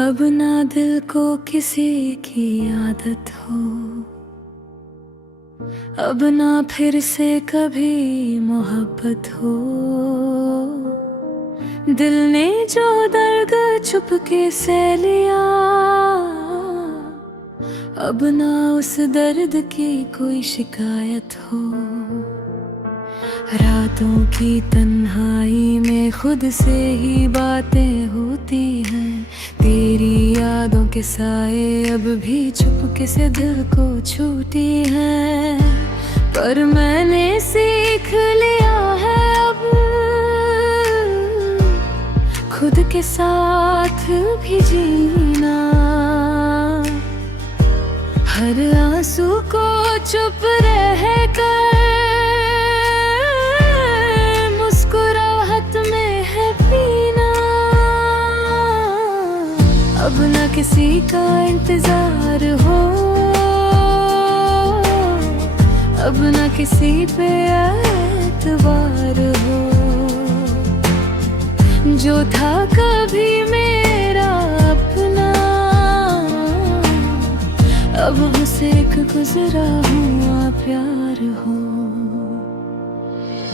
अब ना दिल को किसी की आदत हो, अब ना फिर से कभी मोहब्बत हो। दिल ने जो दर्द चुपके से लिया, अब ना उस दर्द की कोई शिकायत हो। रातों की तन्हाई में खुद से ही बातें होती हैं, तेरी यादों के साए अब भी चुपके से दिल को छूती हैं। पर मैंने सीख लिया है अब खुद के साथ भी जीना, हर आंसू को चुप रह कर मुस्कुराहट में है पीना। अब ना किसी का इंतजार हो, अब ना किसी पे एतबार हो। जो था कभी मेरा अपना, अब बस एक गुजरा हुआ प्यार हो।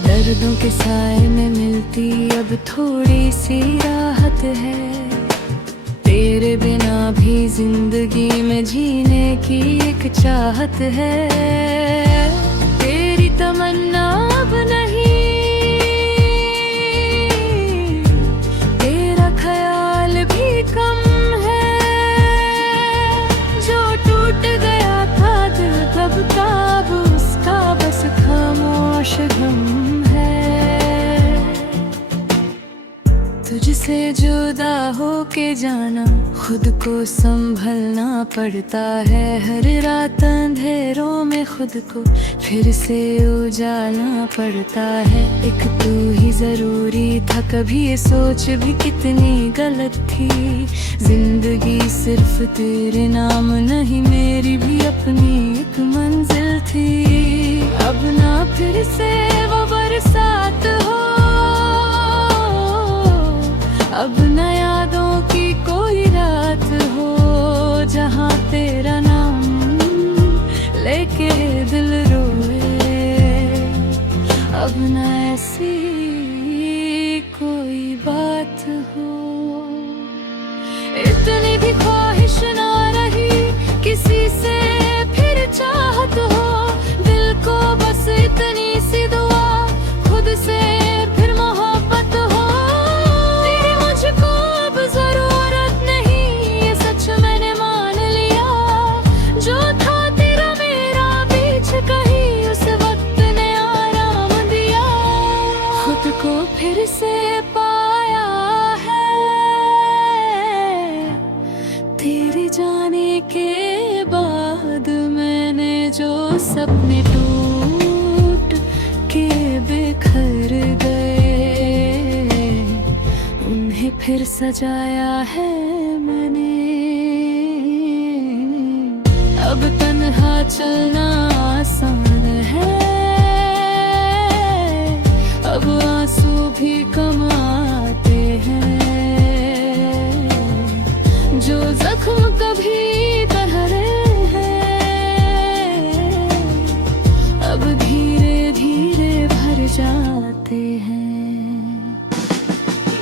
दर्दों के साए में मिलती अब थोड़ी सी राहत है, तेरे बिना भी जिंदगी में जीने की एक चाहत है। तेरी तमन्ना अब नहीं, तेरा ख्याल भी कम है। जो टूट गया था दिल कब का, अब उसका बस खामोश गम है। तुझसे जुदा हो के जाना, खुद को संभलना पड़ता है। हर रात अंधेरों में खुद को फिर से उजालना पड़ता है। एक तू ही जरूरी था, कभी ये सोच भी कितनी गलत थी। जिंदगी सिर्फ तेरे नाम नहीं, मेरी भी अपनी एक मंजिल थी। अब ना फिर से वो बरसात हो, अब न यादों की कोई रात हो, जहाँ तेरा नाम लेके दिल रोए। अब न ऐसी कोई बात हो, इतनी भी ख्वाहिश ना रही किसी से फिर चाहत हो। दिल को बस इतनी सी दुआ, खुद से फिर मोहब्बत हो। फिर से पाया है तेरे जाने के बाद, मैंने जो सपने टूट के बिखर गए, उन्हें फिर सजाया है मैंने। अब तन्हा चलना आसान है, अब आंसू भी कम आते हैं। जो जख्म कभी गहरे हैं, अब धीरे धीरे भर जाते हैं।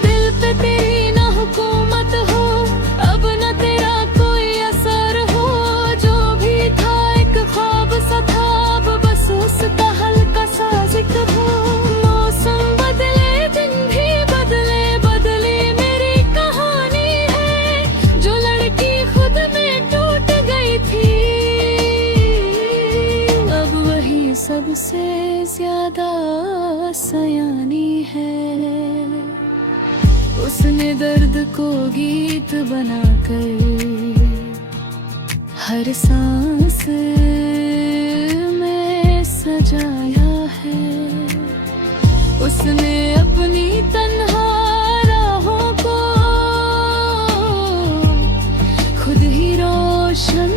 दिल पे तेरी ना हुकूमत हो, अब न तेरा कोई असर हो। जो भी था एक ख्वाब सा था, अब बस उसका हल्का सा जिक्र हो। सबसे ज्यादा सयानी है, उसने दर्द को गीत बनाकर हर सांस में सजाया है। उसने अपनी तन्हा राहों को खुद ही रोशन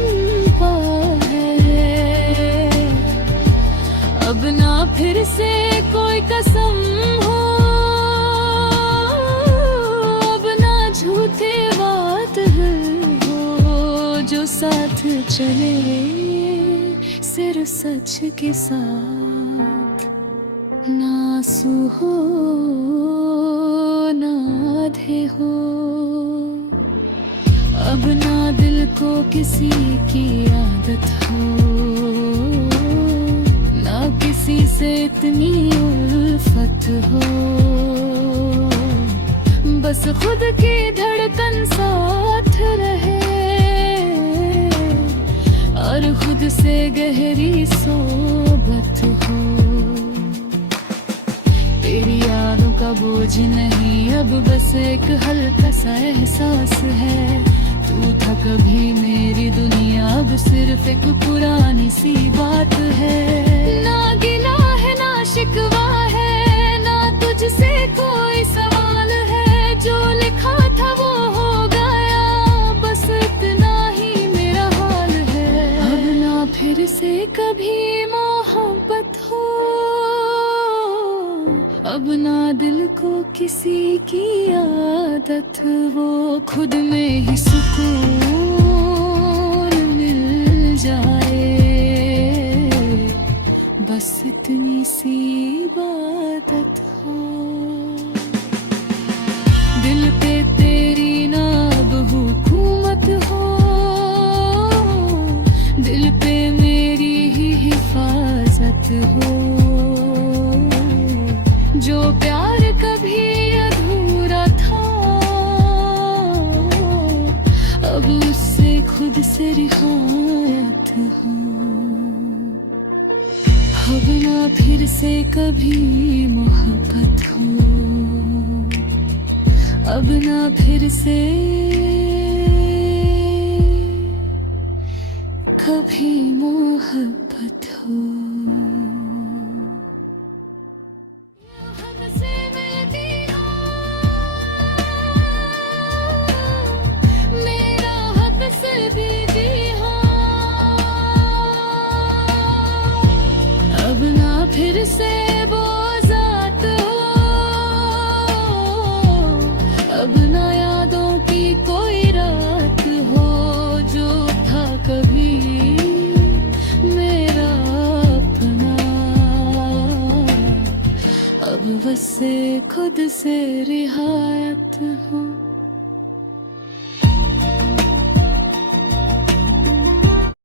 अब ना फिर से कोई कसम हो, अब ना झूठी बात है। साथ चले, सिर्फ सच के साथ। ना आंसू हो ना आधे हो, अब ना दिल को किसी की आदत हो, ना किसी से इतनी उल्फत हो। बस खुद की धड़कन साथ रहे और खुद से गहरी सोबत हो। तेरी यादों का बोझ नहीं अब, बस एक हल्का सा एहसास है। तू था कभी मेरी दुनिया, अब सिर्फ एक पुरानी सी बात है। ना गिला है ना शिकवा है, ना तुझसे कोई सवाल है। जो लिखा था वो हो गया, बस इतना ही मेरा हाल है। अब ना फिर से कभी मोहब्बत हो, अब ना दिल को किसी की आदत। वो खुद में ही सुकून मिल जाए, बस इतनी सी इबादत हो। दिल पे तेरी ना अब हुकूमत हो, दिल पे मेरी ही हिफाजत हो। जो प्यार कभी अधूरा था, अब उससे खुद से रिहायत हो। अब ना फिर से कभी मोहब्बत हो, अब ना फिर से कभी मोहब्बत हो। हमसे मिलती हो, मेरा हक सिर्फ दीदी हो। अब ना फिर से वो ज़ात हो, अब ना यादों की कोई रात हो। जो था कभी मेरा अपना, अब बस से खुद से रिहायत हो।